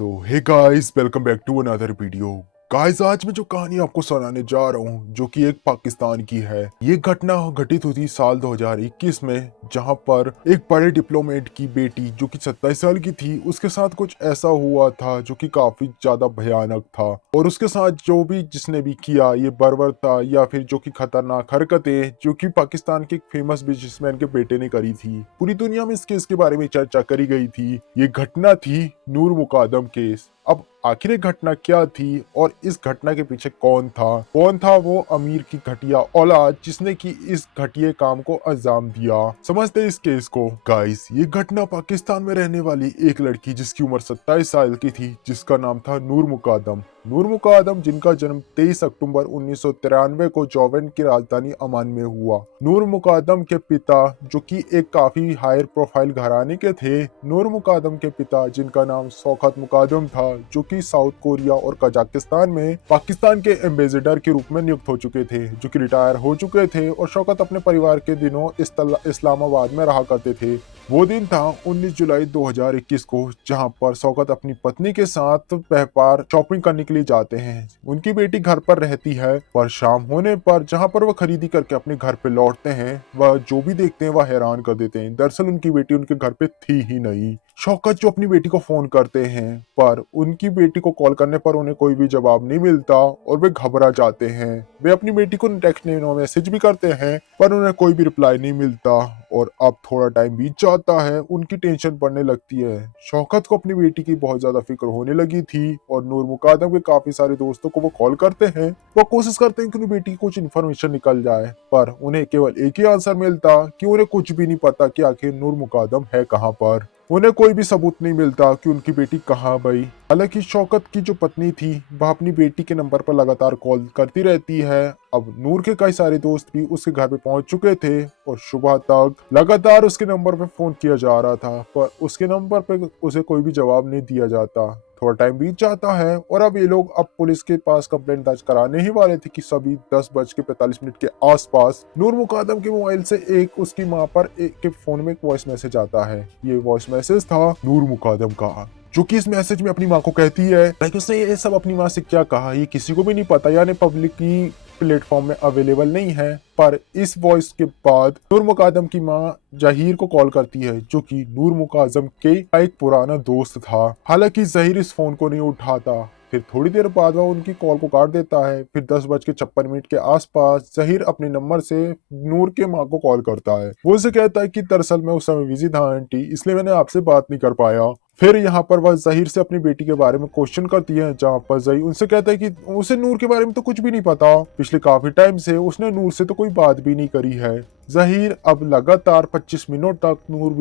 So hey guys, welcome back to another video. Guys, आज मैं जो कहानी आपको सुनाने जा रहा हूँ जो कि एक पाकिस्तान की है। ये घटना घटित हुई थी साल 2021 में, जहां पर एक बड़े डिप्लोमेट की बेटी जो कि 27 साल की थी, उसके साथ कुछ ऐसा हुआ था जो कि काफी ज्यादा भयानक था। और उसके साथ जो भी जिसने भी किया, ये बर्बर था या फिर जो कि खतरनाक हरकतें जो कि पाकिस्तान के एक फेमस बिजनेसमैन के बेटे ने करी थी, पूरी दुनिया में इस केस के बारे में चर्चा करी गई थी। ये घटना थी नूर मुकादम केस। अब आखिर ये घटना क्या थी और इस घटना के पीछे कौन था वो अमीर की घटिया औलाद जिसने की इस घटिया काम को अंजाम दिया। समझते हैं इस केस को। गाइस, ये घटना पाकिस्तान में रहने वाली एक लड़की जिसकी उम्र 27 साल की थी, जिसका नाम था नूर मुकादम। नूर मुकादम जिनका जन्म 23 अक्टूबर 1993 को जौवन की राजधानी अमान में हुआ। नूर मुकादम के पिता जो कि एक काफी हायर प्रोफाइल घराने के थे। नूर मुकादम के पिता जिनका नाम शौकत मुकादम था, जो कि साउथ कोरिया और कजाकिस्तान में पाकिस्तान के एम्बेसडर के रूप में नियुक्त हो चुके थे, जो कि रिटायर हो चुके थे। और शौकत अपने परिवार के दिनों इस्लामाबाद में रहा करते थे। वो दिन था 19 जुलाई 2021 को, जहां पर शौकत अपनी पत्नी के साथ व्यापार शॉपिंग करने के लिए जाते हैं। उनकी बेटी घर पर रहती है, पर शाम होने पर जहां पर वह खरीदी करके अपने घर पे लौटते हैं, वह जो भी देखते हैं वह हैरान कर देते हैं। दरअसल उनकी बेटी उनके घर पे थी ही नहीं। शौकत जो अपनी बेटी को फोन करते हैं, पर उनकी बेटी को कॉल करने पर उन्हें कोई भी जवाब नहीं मिलता और वे घबरा जाते हैं। वे अपनी बेटी को टेक्स्ट मैसेज भी करते हैं, पर उन्हें कोई भी रिप्लाई नहीं मिलता। और अब थोड़ा टाइम बीत जाता है, उनकी टेंशन बढ़ने लगती है। शौकत को अपनी बेटी की बहुत ज्यादा फिक्र होने लगी थी और नूर मुकादम के काफी सारे दोस्तों को वो कॉल करते हैं। वो कोशिश करते हैं कि उनकी बेटी की कुछ इन्फॉर्मेशन निकल जाए, पर उन्हें केवल एक ही आंसर मिलता कि उन्हें कुछ भी नहीं पता कि आखिर नूर मुकादम है कहाँ पर। उन्हें कोई भी सबूत नहीं मिलता कि उनकी बेटी कहाँ गई। हालांकि शौकत की जो पत्नी थी, वह अपनी बेटी के नंबर पर लगातार कॉल करती रहती है। अब नूर के कई सारे दोस्त भी उसके घर पे पहुंच चुके थे और सुबह तक लगातार उसके नंबर पे फोन किया जा रहा था, पर उसके नंबर पे उसे कोई भी जवाब नहीं दिया जाता। थोड़ा टाइम बीत जाता है और अब ये लोग अब पुलिस के पास कंप्लेंट दर्ज कराने ही वाले थे कि सभी 10:45 के आसपास नूर मुकादम के मोबाइल से एक उसकी मां पर एक के फोन में एक वॉइस मैसेज आता है। ये वॉइस मैसेज था नूर मुकादम का, जो कि इस मैसेज में अपनी माँ को कहती है, लाइक उसने ये सब अपनी माँ से क्या कहा ये किसी को भी नहीं पता, यानी पब्लिक की प्लेटफॉर्म में अवेलेबल नहीं है। पर इस वॉइस के बाद नूर मुकादम की माँ जहीर को कॉल करती है, जो कि नूर मुकादम के एक पुराना दोस्त था। हालांकि जहीर इस फोन को नहीं उठाता। फिर थोड़ी देर बाद वह उनकी कॉल को काट देता है। फिर 10:56 के आसपास जहीर अपने नंबर से नूर के माँ को कॉल करता है। वो उसे कहता है कि दरअसल मैं उस समय बिजी था आंटी, इसलिए मैंने आपसे बात नहीं कर पाया। फिर यहाँ पर वह जहीर से अपनी बेटी के बारे में क्वेश्चन करती है, जहाँ पर जहीर उनसे कहता है कि उसे नूर के बारे में तो कुछ भी नहीं पता, पिछले काफी टाइम से उसने नूर से तो कोई बात भी नहीं करी है। जहीर अब लगातार 25 मिनट तक नूर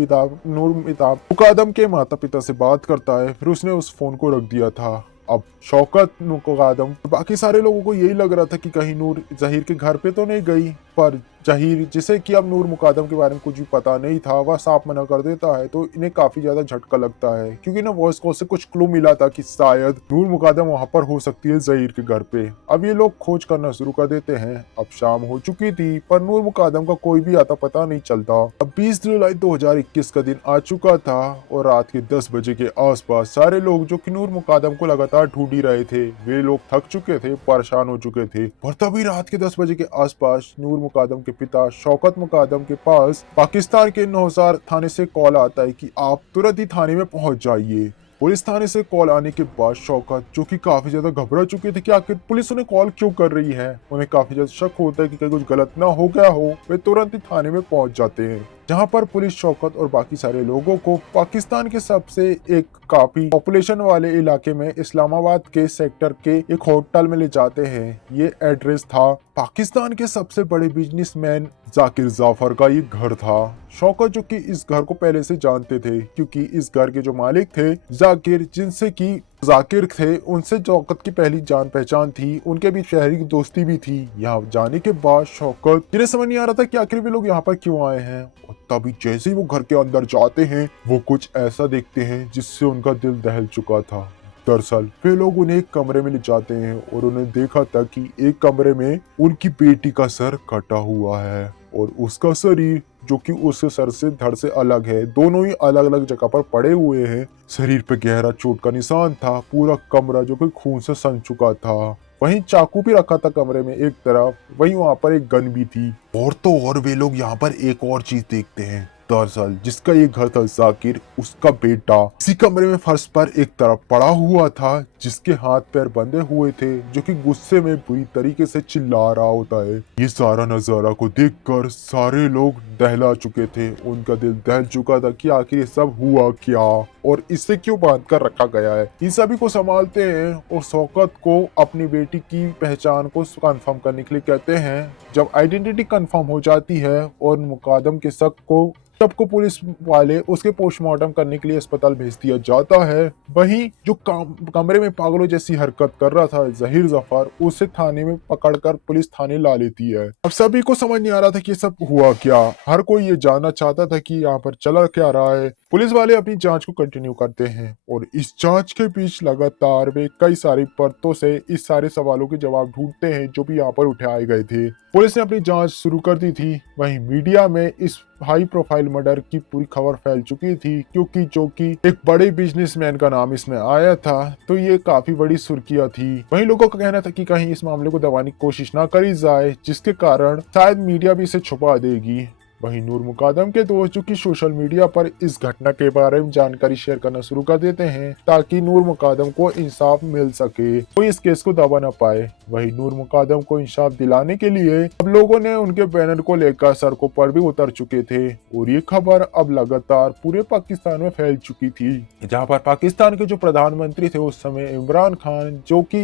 मुकादम के माता पिता से बात करता है, फिर उसने उस फोन को रख दिया था। अब शौकत मुकादम बाकी सारे लोगों को यही लग रहा था कि कहीं नूर जहीर के घर पे तो नहीं गई, पर जहीर जिसे कि अब नूर मुकादम के बारे में कुछ भी पता नहीं था, वह साफ मना कर देता है। तो इन्हें काफी ज्यादा झटका लगता है, क्योंकि ना वॉइस कॉल से कुछ क्लू मिला था कि शायद नूर मुकादम वहां पर हो सकती है जहीर के घर पे। अब ये लोग खोज करना शुरू कर देते हैं। अब शाम हो चुकी थी, पर नूर मुकादम का कोई भी आता पता नहीं चलता। अब 20 जुलाई 2021 का दिन आ चुका था और रात के 10 बजे के आसपास सारे लोग जो कि नूर मुकादम को लगातार ढूंढ ही रहे थे, वे लोग थक चुके थे, परेशान हो चुके थे। और तभी रात के 10 बजे के आसपास नूर मुकादम के पिता शौकत मुकादम के पास पाकिस्तान के नौसार थाने से कॉल आता है कि आप तुरंत ही थाने में पहुंच जाइए। पुलिस थाने से कॉल आने के बाद शौकत, जो कि काफी ज्यादा घबरा चुके थे कि आखिर पुलिस उन्हें कॉल क्यों कर रही है, उन्हें काफी ज्यादा शक होता है कि कहीं कुछ गलत ना हो गया हो, वे तुरंत ही थाने में पहुंच जाते हैं। जहां पर पुलिस शौकत और बाकी सारे लोगों को पाकिस्तान के सबसे एक काफी पॉपुलेशन वाले इलाके में इस्लामाबाद के सेक्टर के एक होटल में ले जाते हैं। ये एड्रेस था पाकिस्तान के सबसे बड़े बिजनेसमैन जाकिर जाफर का ये घर था। शौकत जो कि इस घर को पहले से जानते थे, क्योंकि इस घर के जो मालिक थे जाकिर, जिनसे कि जाकिर थे, उनसे शौकत की पहली जान पहचान थी, उनके भी शहरी की दोस्ती भी थी। यहाँ जाने के बाद शौकत, जिन्हें समझ नहीं आ रहा था कि आखिर वे लोग यहाँ पर क्यों आए हैं, और तभी जैसे ही वो घर के अंदर जाते हैं, वो कुछ ऐसा देखते हैं जिससे उनका दिल दहल चुका था। दरअसल वे लोग उन्हें एक कमरे में ले जाते हैं और उन्हें देखा था कि एक कमरे में उनकी बेटी का सर कटा हुआ है और उसका शरीर जो कि उसके सर से धड़ से अलग है, दोनों ही अलग अलग जगह पर पड़े हुए हैं। शरीर पे गहरा चोट का निशान था, पूरा कमरा जो कि खून से सन चुका था। वहीं चाकू भी रखा था कमरे में एक तरफ, वहीं वहां पर एक गन भी थी। और तो और वे लोग यहाँ पर एक और चीज देखते हैं। दरअसल जिसका ये घर था जाकिर, उसका बेटा इसी कमरे में फर्श पर एक तरफ पड़ा हुआ था, जिसके हाथ पैर बंधे हुए थे, जो कि गुस्से में बुरी तरीके से चिल्ला रहा होता है। ये सारा नजारा को देखकर सारे लोग दहला चुके थे, उनका दिल दहल चुका था कि आखिर ये सब हुआ क्या और इसे क्यों बांध कर रखा गया है। इन सभी को संभालते हैं और शौकत को अपनी बेटी की पहचान को कंफर्म करने के लिए कहते हैं। जब आइडेंटिटी कंफर्म हो जाती है और मुकादम के शक को सबको पुलिस वाले उसके पोस्टमार्टम करने के लिए अस्पताल भेज दिया जाता है। वहीं जो कमरे में पागलों जैसी हरकत कर रहा था जहीर जफर, उसे थाने में पकड़कर पुलिस थाने ला लेती है। अब सभी को समझ नहीं आ रहा था कि ये सब हुआ क्या। हर कोई ये जानना चाहता था कि यहाँ पर चला क्या रहा है। पुलिस वाले अपनी जांच को कंटिन्यू करते हैं और इस जांच के बीच लगातार वे कई सारी परतों से इस सारे सवालों के जवाब ढूंढते हैं जो भी यहाँ पर उठाए गए थे। पुलिस ने अपनी जांच शुरू कर दी थी। वहीं मीडिया में इस हाई प्रोफाइल मर्डर की पूरी खबर फैल चुकी थी, क्योंकि जो कि एक बड़े बिजनेसमैन का नाम इसमें आया था, तो ये काफी बड़ी सुर्खियां थी। वहीं लोगों का कहना था कि कहीं इस मामले को दबाने की कोशिश ना करी जाए, जिसके कारण शायद मीडिया भी इसे छुपा देगी। वहीं नूर मुकादम के दोस्त जो कि सोशल मीडिया पर इस घटना के बारे में जानकारी शेयर करना शुरू कर देते हैं, ताकि नूर मुकादम को इंसाफ मिल सके, कोई इस केस को दबा ना पाए। वहीं नूर मुकादम को इंसाफ दिलाने के लिए अब लोगों ने उनके बैनर को लेकर सड़कों पर भी उतर चुके थे और ये खबर अब लगातार पूरे पाकिस्तान में फैल चुकी थी। जहाँ पर पाकिस्तान के जो प्रधानमंत्री थे उस समय इमरान खान, जो कि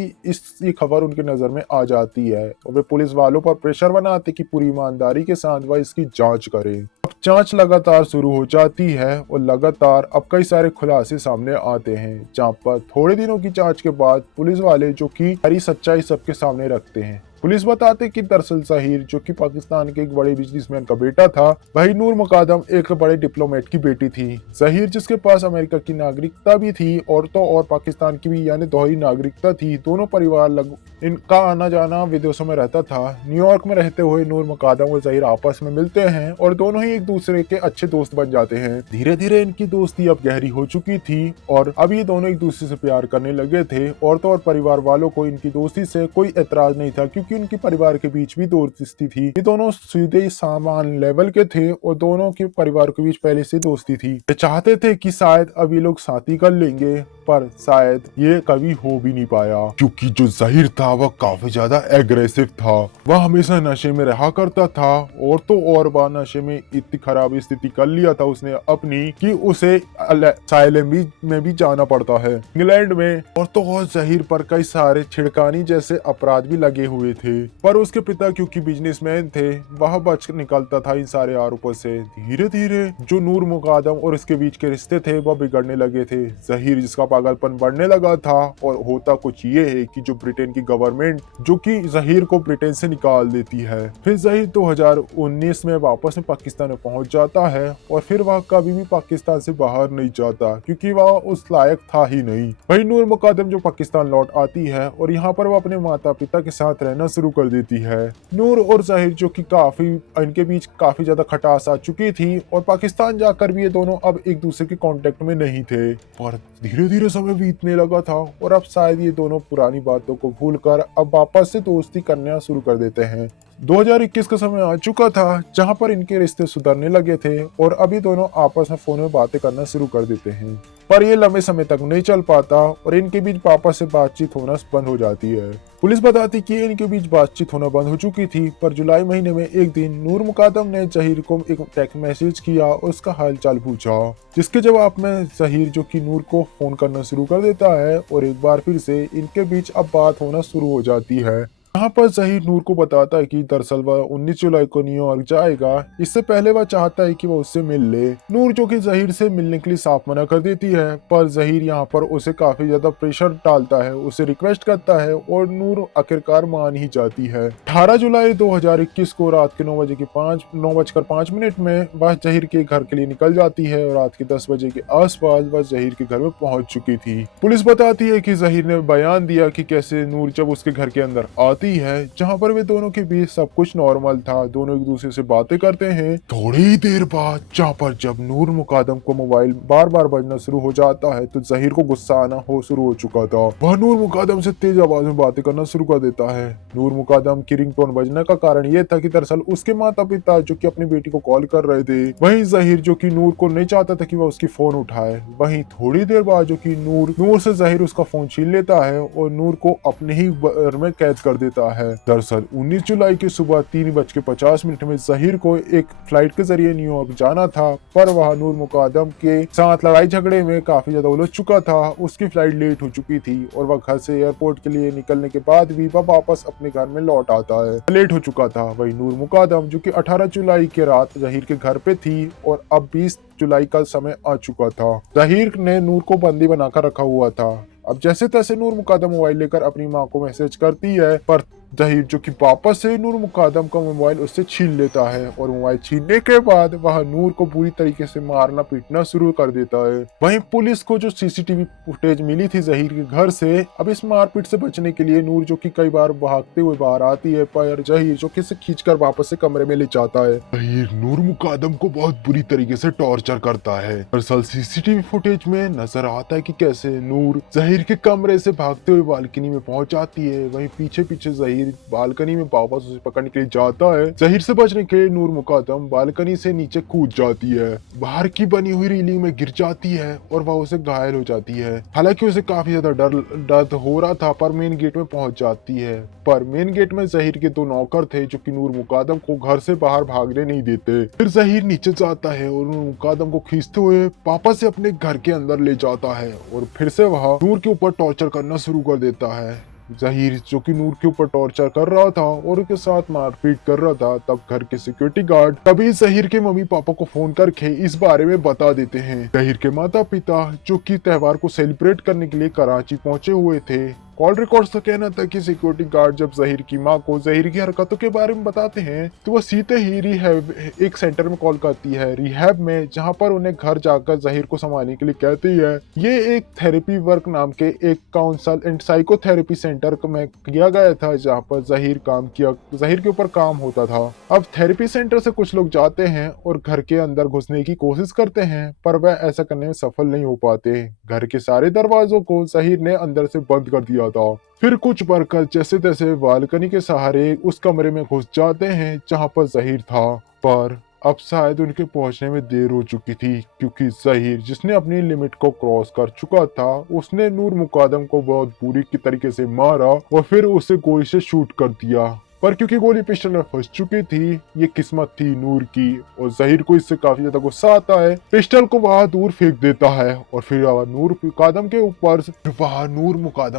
ये खबर उनकी नजर में आ जाती है और वे पुलिस वालों पर प्रेशर बनाते कि पूरी ईमानदारी के साथ वह इसकी जांच करें। अब जांच लगातार शुरू हो जाती है और लगातार अब कई सारे खुलासे सामने आते हैं, जहां पर थोड़े दिनों की जांच के बाद पुलिस वाले जो कि सारी सच्चाई सबके सामने रखते हैं। पुलिस बताते कि दरअसल जहीर जो कि पाकिस्तान के एक बड़े बिजनेसमैन का बेटा था, वही नूर मुकादम एक बड़े डिप्लोमेट की बेटी थी। जहीर जिसके पास अमेरिका की नागरिकता भी थी और तो और पाकिस्तान की भी, यानी दोहरी नागरिकता थी। दोनों परिवार इनका आना जाना विदेशों में रहता था। न्यूयॉर्क में रहते हुए नूर मुकादम और जहीर आपस में मिलते हैं और दोनों ही एक दूसरे के अच्छे दोस्त बन जाते हैं। धीरे धीरे इनकी दोस्ती अब गहरी हो चुकी थी और अब ये दोनों एक दूसरे से प्यार करने लगे थे। और तो और परिवार वालों को इनकी दोस्ती से कोई एतराज नहीं था, क्योंकि उनके परिवार के बीच भी दोस्ती थी। ये दोनों सीधे सामान लेवल के थे और दोनों के परिवार के बीच पहले से दोस्ती थी। वे चाहते थे कि शायद अब ये लोग शादी कर लेंगे, पर शायद ये कभी हो भी नहीं पाया, क्योंकि जो जहीर था वह काफी ज्यादा एग्रेसिव था। वह हमेशा नशे में रहा करता था और तो और वह नशे में इतनी खराब स्थिति कर लिया था उसने अपनी कि उसे असाइलम में भी जाना पड़ता है इंग्लैंड में। और तो और जहीर पर कई सारे छिड़कानी जैसे अपराध भी लगे हुए थे, पर उसके पिता क्योंकि बिजनेसमैन थे वह बच निकलता था इन सारे आरोपों से। धीरे धीरे जो नूर मुकादम और इसके बीच के रिश्ते थे वह बिगड़ने लगे थे। जहीर जिसका पागलपन बढ़ने लगा था, और होता कुछ ये है कि जो ब्रिटेन की गवर्नमेंट जो कि जहीर को ब्रिटेन से निकाल देती है। फिर जहीर 2019 में वापस में पाकिस्तान में पहुंच जाता है और फिर वह कभी भी पाकिस्तान से बाहर नहीं जाता, क्योंकि वह उस लायक था ही नहीं। वही नूर मुकादम जो पाकिस्तान लौट आती है और यहाँ पर वह अपने माता पिता के साथ रहना शुरू कर देती है। नूर और जहीर जो कि काफी इनके बीच काफी ज्यादा खटास आ चुकी थी और पाकिस्तान जाकर भी ये दोनों अब एक दूसरे के कांटेक्ट में नहीं थे। और धीरे धीरे समय बीतने लगा था और अब शायद ये दोनों पुरानी बातों को भूलकर अब वापस से दोस्ती करना शुरू कर देते हैं। 2021 का समय आ चुका था जहां पर इनके रिश्ते सुधरने लगे थे और अभी दोनों आपस में फोन में बातें करना शुरू कर देते हैं, पर ये लंबे समय तक नहीं चल पाता और इनके बीच वापस से बातचीत होना बंद हो जाती है। पुलिस बताती कि इनके बीच बातचीत होना बंद हो चुकी थी, पर जुलाई महीने में एक दिन नूर मुकादम ने जहीर को एक टेक्स्ट मैसेज किया और उसका हालचाल पूछा, जिसके जवाब में जहीर जो कि नूर को फोन करना शुरू कर देता है और एक बार फिर से इनके बीच अब बात होना शुरू हो जाती है। यहाँ पर जहीर नूर को बताता है कि दरअसल वह 19 जुलाई को न्यूयॉर्क जाएगा। इससे पहले वह चाहता है कि वह उससे मिल ले। नूर जो कि जहीर से मिलने के लिए साफ मना कर देती है, पर जहीर यहाँ पर उसे काफी ज्यादा प्रेशर डालता है, उसे रिक्वेस्ट करता है और नूर आखिरकार मान ही जाती है। 18 जुलाई 2021 को रात के 9:05 में वह जहीर के घर के लिए निकल जाती है और रात के 10 बजे के आसपास वह जहीर के घर में पहुंच चुकी थी। पुलिस बताती है कि जहीर ने बयान दिया कि कैसे नूर जब उसके घर के अंदर आती है, जहां पर वे दोनों के बीच सब कुछ नॉर्मल था, दोनों एक दूसरे से बातें करते हैं। थोड़ी ही देर बाद जहां पर जब नूर मुकादम को मोबाइल बार बार बजना शुरू हो जाता है तो जहीर को गुस्सा आना शुरू हो चुका था। वह नूर मुकादम से तेज आवाज में बातें करना शुरू कर देता है। नूर मुकादम की रिंगटोन बजने का कारण यह था कि दरअसल उसके माता पिता जो कि अपनी बेटी को कॉल कर रहे थे। वहीं जहीर जो कि नूर को नहीं चाहता था कि वह उसकी फोन उठाए। वहीं थोड़ी देर बाद जो कि नूर से जहीर उसका फोन छीन लेता है और नूर को अपने ही घर में कैद कर देता है। दरअसल 19 जुलाई की सुबह 3:50 में जहीर को एक फ्लाइट के जरिए न्यूयॉर्क जाना था, पर वह नूर मुकादम के साथ लड़ाई झगड़े में काफी ज्यादा उलझ चुका था। उसकी फ्लाइट लेट हो चुकी थी और वह घर से एयरपोर्ट के लिए निकलने के बाद भी वह वापस अपने घर में लौट आता है। लेट हो चुका था। वही नूर मुकादम जो कि 18 जुलाई के रात जहीर के घर पे थी और अब 20 जुलाई का समय आ चुका था। जहीर ने नूर को बंदी बनाकर रखा हुआ था। अब जैसे तैसे नूर मुकादम मोबाइल लेकर अपनी माँ को मैसेज करती है, पर जहीर जो कि वापस से नूर मुकादम का मोबाइल उससे छीन लेता है और मोबाइल छीनने के बाद वह नूर को पूरी तरीके से मारना पीटना शुरू कर देता है। वहीं पुलिस को जो सीसीटीवी फुटेज मिली थी जहीर के घर से, अब इस मारपीट से बचने के लिए नूर जो कि कई बार भागते हुए बाहर आती है, पर जहीर जो कि इसे खींचकर वापस से कमरे में ले जाता है। जहीर नूर मुकादम को बहुत बुरी तरीके से टॉर्चर करता है। दरअसल सीसीटीवी फुटेज में नजर आता है कि कैसे नूर जहीर के कमरे से भागते हुए बालकनी में पहुंच जाती है। वहीं पीछे पीछे जहीर बालकनी में वापस उसे पकड़ने के लिए जाता है। जहीर से बचने के लिए नूर मुकादम बालकनी से नीचे कूद जाती है, बाहर की बनी हुई रेलिंग में गिर जाती है और वह उसे घायल हो जाती है। हालांकि उसे काफी ज्यादा दर्द हो रहा था, पर मेन गेट में पहुंच जाती है। पर मेन गेट में जहीर के 2 नौकर थे जो कि नूर मुकादम को घर से बाहर भागने नहीं देते। फिर जहीर नीचे जाता है और नूर मुकादम को खींचते हुए वापस से अपने घर के अंदर ले जाता है और फिर से वह नूर के ऊपर टॉर्चर करना शुरू कर देता है। जहीर जो कि नूर के ऊपर टॉर्चर कर रहा था और उसके साथ मारपीट कर रहा था, तब घर के सिक्योरिटी गार्ड तभी जहीर के मम्मी पापा को फोन करके इस बारे में बता देते हैं। जहीर के माता पिता जो कि त्योहार को सेलिब्रेट करने के लिए कराची पहुंचे हुए थे। कॉल रिकॉर्ड्स का कहना था कि सिक्योरिटी गार्ड जब जहीर की माँ को जहीर की हरकतों के बारे में बताते हैं तो वह सीधे ही रिहैब एक सेंटर में कॉल करती है, रिहैब में, जहां पर उन्हें घर जाकर जहीर को संभालने के लिए कहती है। ये एक थेरेपी वर्क नाम के एक काउंसल एंड साइकोथेरेपी सेंटर में किया गया था, जहां पर जहीर के ऊपर काम होता था। अब थेरेपी सेंटर से कुछ लोग जाते हैं और घर के अंदर घुसने की कोशिश करते हैं, पर वह ऐसा करने में सफल नहीं हो पाते। घर के सारे दरवाजों को जहीर ने अंदर से बंद कर दिया था। फिर कुछ वर्कर जैसे तैसे बालकनी के सहारे उस कमरे में घुस जाते हैं जहां पर जहीर था, पर अब शायद उनके पहुंचने में देर हो चुकी थी, क्योंकि जहीर जिसने अपनी लिमिट को क्रॉस कर चुका था, उसने नूर मुकादम को बहुत बुरी तरीके से मारा और फिर उसे गोली से शूट कर दिया। पर क्योंकि गोली पिस्टल में फंस चुकी थी, ये किस्मत थी नूर की और जहीर को इससे काफी ज्यादा गुस्सा आता है, पिस्टल को वहां दूर फेंक देता है और फिर नूर मुकादम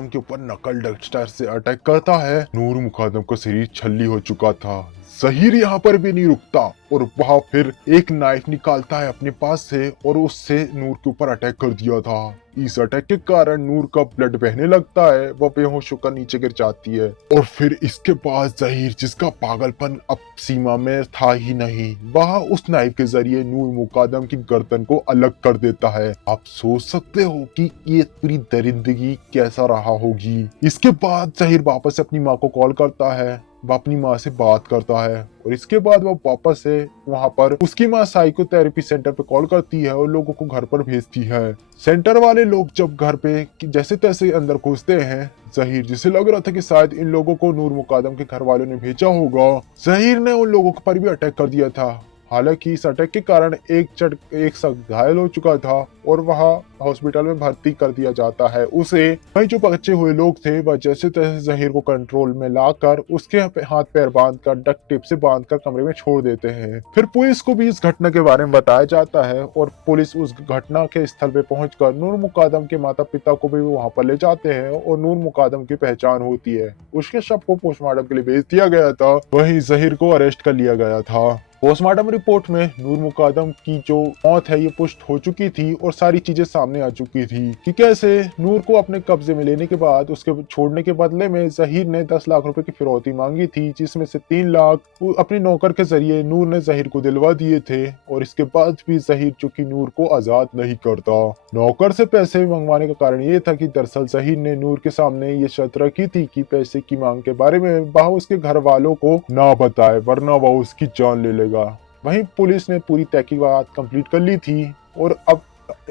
के ऊपर नकल डस्टर से अटैक करता है। नूर मुकादम का शरीर छल्ली हो चुका था। जहीर यहाँ पर भी नहीं रुकता और वह फिर एक नाइफ निकालता है अपने पास से और उससे नूर के ऊपर अटैक कर दिया था। इस अटैक के कारण नूर का ब्लड बहने लगता है, वह बेहोश होकर नीचे गिर जाती है और फिर इसके बाद जहीर जिसका पागलपन अब सीमा में था ही नहीं, वह उस नाइफ के जरिए नूर मुकादम की गर्दन को अलग कर देता है। आप सोच सकते हो कि ये पूरी दरिंदगी कैसा रहा होगी। इसके बाद जहीर वापस अपनी माँ को कॉल करता है, वह अपनी माँ से बात करता है और इसके बाद वह वापस से वहां पर उसकी माँ साइकोथेरेपी सेंटर पे कॉल करती है और लोगों को घर पर भेजती है। सेंटर वाले लोग जब घर पे जैसे तैसे अंदर घुसते हैं, जहीर जिसे लग रहा था कि शायद इन लोगों को नूर मुकादम के घर वालों ने भेजा होगा, जहीर ने उन लोगों पर भी अटैक कर दिया था। हालांकि इस अटैक के कारण एक शख्स घायल हो चुका था और वह हॉस्पिटल में भर्ती कर दिया जाता है उसे। वही जो बचे हुए लोग थे वह जैसे तैसे जहीर को कंट्रोल में लाकर उसके हाथ पैर बांधकर डक्ट टेप से बांधकर कमरे में छोड़ देते हैं। फिर पुलिस को भी इस घटना के बारे में बताया जाता है और पुलिस उस घटना के स्थल पे पहुंचकर नूर मुकादम के माता पिता को भी वहां पर ले जाते हैं और नूर मुकादम की पहचान होती है। उसके शव को पोस्टमार्टम के लिए भेज दिया गया था। वहीं जहीर को अरेस्ट कर लिया गया था। पोस्टमार्टम रिपोर्ट में नूर मुकादम की जो मौत है ये पुष्ट हो चुकी थी और सारी चीजें सामने आ चुकी थी कि कैसे नूर को अपने कब्जे में लेने के बाद उसके छोड़ने के बदले में जहीर ने 10 लाख रुपए की फिरौती मांगी थी, जिसमें से 3 लाख अपने नौकर के जरिए नूर ने जहीर को दिलवा दिए थे। और इसके बाद भी जहीर चूंकि नूर को आजाद नहीं करता। नौकर से पैसे मंगवाने का कारण ये था कि दरअसल जहीर ने नूर के सामने ये शर्त रखी थी कि पैसे की मांग के बारे में वह उसके घर वालों को ना बताए वरना वह उसकी जान ले लेगा। वहीं पुलिस ने पूरी तहकीकात कंप्लीट कर ली थी और अब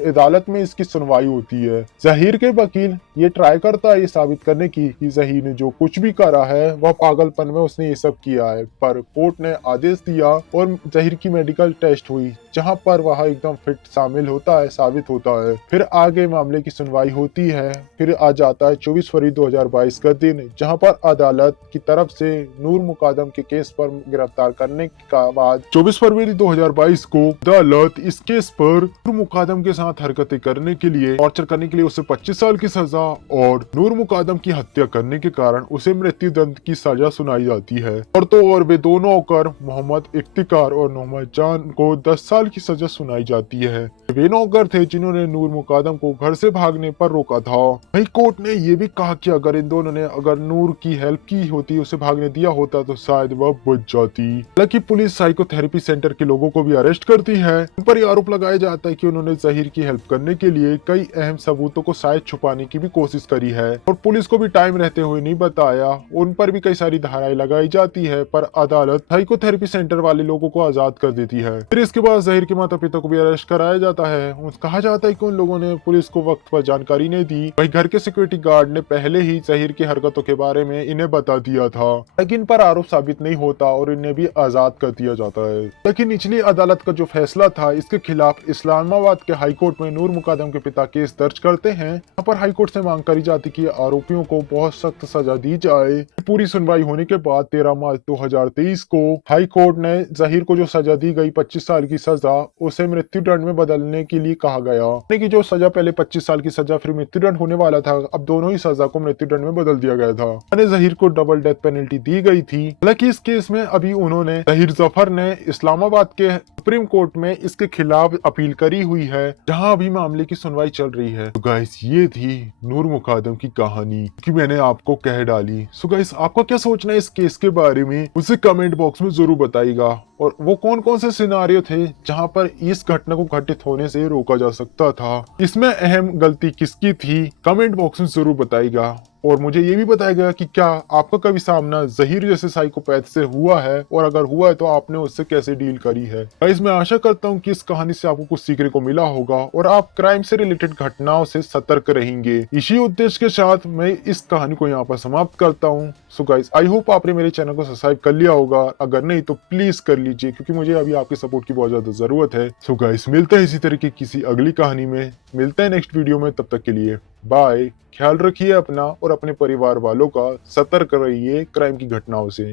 अदालत में इसकी सुनवाई होती है। जहीर के वकील ये ट्राई करता है ये साबित करने की कि जहीर ने जो कुछ भी करा है वह पागलपन में उसने ये सब किया है, पर कोर्ट ने आदेश दिया और जहीर की मेडिकल टेस्ट हुई जहां पर वह एकदम फिट शामिल होता है, साबित होता है। फिर आगे मामले की सुनवाई होती है। फिर आ जाता है 24 फरवरी 2022 का दिन, जहां पर अदालत की तरफ से नूर मुकादम के केस पर गिरफ्तार करने का बाद 24 फरवरी 2022 को अदालत इस केस पर नूर मुकादम के साथ हरकतें करने के लिए, टॉर्चर करने के लिए उसे 25 साल की सजा और नूर मुकादम की हत्या करने के कारण उसे मृत्यु दंड की सजा सुनाई जाती है। और तो और वे दोनों नौकर मोहम्मद इफ्तिकार और मोहम्मद जान को 10 साल की सजा सुनाई जाती है। वे नौकर थे जिन्होंने नूर मुकादम को घर से भागने पर रोका था। वहीं कोर्ट ने यह भी कहा कि अगर इन दोनों ने अगर नूर की हेल्प की होती, उसे भागने दिया होता तो शायद वह बच जाती। हालांकि पुलिस साइकोथेरेपी सेंटर के लोगों को भी अरेस्ट करती है। उन पर यह आरोप लगाया जाता है कि उन्होंने जहीर की हेल्प करने के लिए कई अहम सबूतों को शायद छुपाने की भी कोशिश करी है और पुलिस को भी टाइम रहते हुए नहीं बताया। उन पर भी कई सारी धाराएं लगाई जाती है, पर अदालत साइकोथेरेपी सेंटर वाले लोगों को आजाद कर देती है। फिर इसके बाद जहीर के माता पिता को भी अरेस्ट कराया जाता है। कहा जाता है कि उन लोगों ने पुलिस को वक्त पर जानकारी नहीं दी। वही घर के सिक्योरिटी गार्ड ने पहले ही जहीर की हरकतों के बारे में इन्हें बता दिया था, लेकिन पर आरोप साबित नहीं होता और इन्हें भी आजाद कर दिया जाता है। लेकिन निचली अदालत का जो फैसला था इसके खिलाफ इस्लामाबाद के हाईकोर्ट में नूर मुकादम के पिता केस दर्ज करते हैं। यहाँ पर हाईकोर्ट से मांग करी जाती कि आरोपियों को बहुत सख्त सजा दी जाए। पूरी सुनवाई होने के बाद 13 मार्च 2023 को हाईकोर्ट ने जहीर को जो सजा दी गई 25 साल की सजा, उसे मृत्यु दंड में बदलने के लिए कहा गया। कि जो सजा पहले 25 साल की सजा फिर मृत्यु दंड होने वाला था, अब दोनों ही सजा को मृत्यु दंड में बदल दिया गया था। जहीर को डबल डेथ पेनल्टी दी गई थी। हालांकि इस केस में अभी उन्होंने जहीर जफर ने इस्लामाबाद के सुप्रीम कोर्ट में इसके खिलाफ अपील करी हुई है, जहां अभी मामले की सुनवाई चल रही है। तो गाइस ये थी नूर मुकादम की कहानी कि मैंने आपको कह डाली। सो गाइस आपका क्या सोचना है इस केस के बारे में उसे कमेंट बॉक्स में जरूर बताइएगा। और वो कौन कौन से सिनारियो थे जहां पर इस घटना को घटित होने से रोका जा सकता था, इसमें अहम गलती किसकी थी, कमेंट बॉक्स में जरूर बताइएगा। और मुझे ये भी बताएगा कि क्या आपका कभी सामना जहीर जैसे साइकोपैथ से हुआ है, और अगर हुआ है तो आपने उससे कैसे डील करी है। गाइस मैं आशा करता हूँ कि इस कहानी से आपको कुछ सीखने को मिला होगा और आप क्राइम से रिलेटेड घटनाओं से सतर्क रहेंगे। इसी उद्देश्य के साथ मैं इस कहानी को यहाँ पर समाप्त करता हूँ। सो गाइस आई होप आपने मेरे चैनल को सब्सक्राइब कर लिया होगा, अगर नहीं तो प्लीज कर लीजिए क्योंकि मुझे अभी आपके सपोर्ट की बहुत ज्यादा जरूरत है। सो गाइस मिलते हैं इसी तरह की किसी अगली कहानी में, मिलते हैं नेक्स्ट वीडियो में। तब तक के लिए बाय, ख्याल रखिए अपना और अपने परिवार वालों का, सतर्क रहिए क्राइम की घटनाओं से।